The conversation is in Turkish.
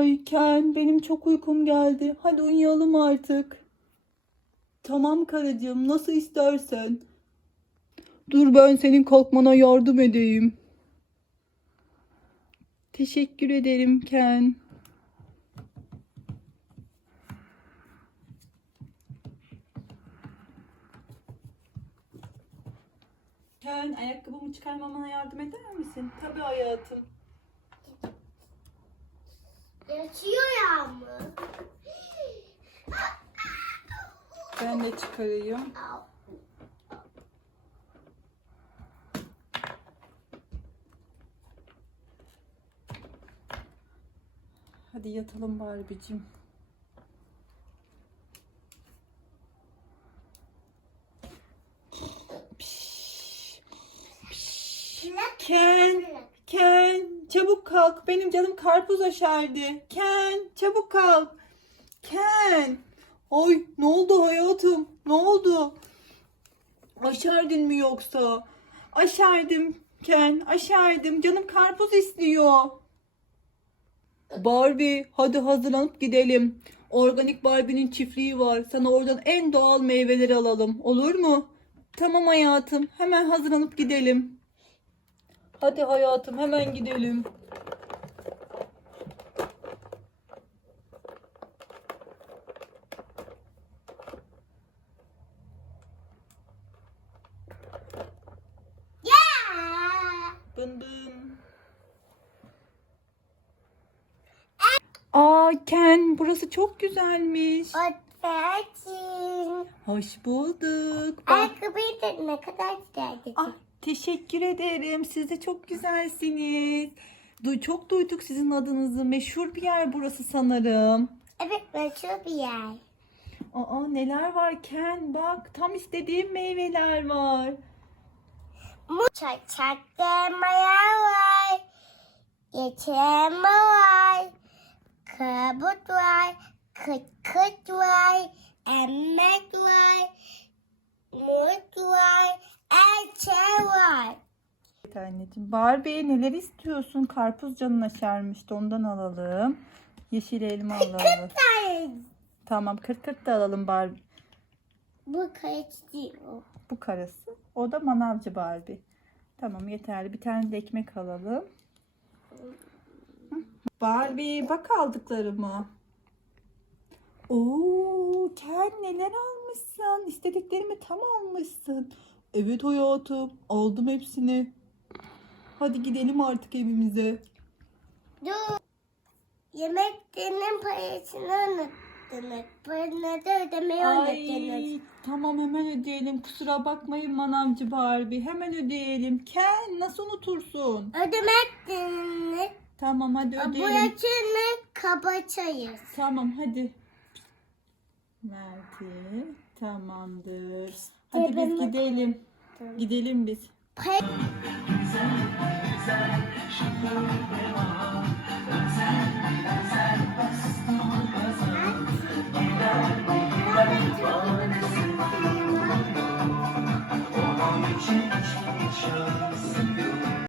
Ay Ken benim çok uykum geldi. Hadi uyuyalım artık. Tamam karıcığım nasıl istersen. Dur ben senin kalkmana yardım edeyim. Teşekkür ederim Ken. Ken ayakkabımı çıkarmamana yardım eder misin? Tabii hayatım. Yatıyor yağmur. Ben de çıkarayım. Hadi yatalım Barbie'cim. Piş, piş. Ken, Ken, çabuk kalk. Benim canım karpuz aşerdi. Ken, çabuk kalk. Ken. Ay, ne oldu hayatım? Ne oldu? Aşerdin mi yoksa? Aşerdim Ken, aşerdim. Canım karpuz istiyor. Barbie, hadi hazırlanıp gidelim. Organik Barbie'nin çiftliği var. Sana oradan en doğal meyveleri alalım. Olur mu? Tamam hayatım. Hemen hazırlanıp gidelim. Hadi hayatım hemen gidelim. Bın bın. Aa Ken burası çok güzelmiş. Otelcim. Hoş bulduk. Bak. Ayakkabıyı da ne kadar güzel Ah, teşekkür ederim. Siz de çok güzelsiniz. Du çok duyduk sizin adınızı. Meşhur bir yer burası sanırım. Evet meşhur bir yer. Aa neler var Ken? Bak tam istediğim meyveler var. Çaçakta maya var. Yeçeme var. Kabut var. Kıt kıt var. Emmek var. Mut var. Elçe var. Evet anneciğim. Barbie neler istiyorsun? Karpuz canına şermişti. Ondan alalım. Yeşil elma alalım. Ay, Tamam kırt kırt da alalım Barbie. Bu kaç diyor. Bu karası. O da manavcı Barbie. Tamam yeterli. Bir tane de ekmek alalım. Hı. Barbie bak aldıklarımı. Oo, Ken neler almışsın? İstediklerimi tam almışsın. Evet hayatım aldım hepsini. Hadi gidelim artık evimize. Dur. Yemeklerinin parasını unuttunuz. Paranı da ödemeyi unuttunuz. Ay, tamam hemen ödeyelim. Kusura bakmayın manavcı Barbie. Hemen ödeyelim. Ken nasıl unutursun? Ödemektiniz. Tamam hadi ödeyelim. Burasını kapatayız. Tamam hadi. Merti. Tamamdır. Hadi biz Cebimde- gidelim. Gidelim biz. Pay- Onun için.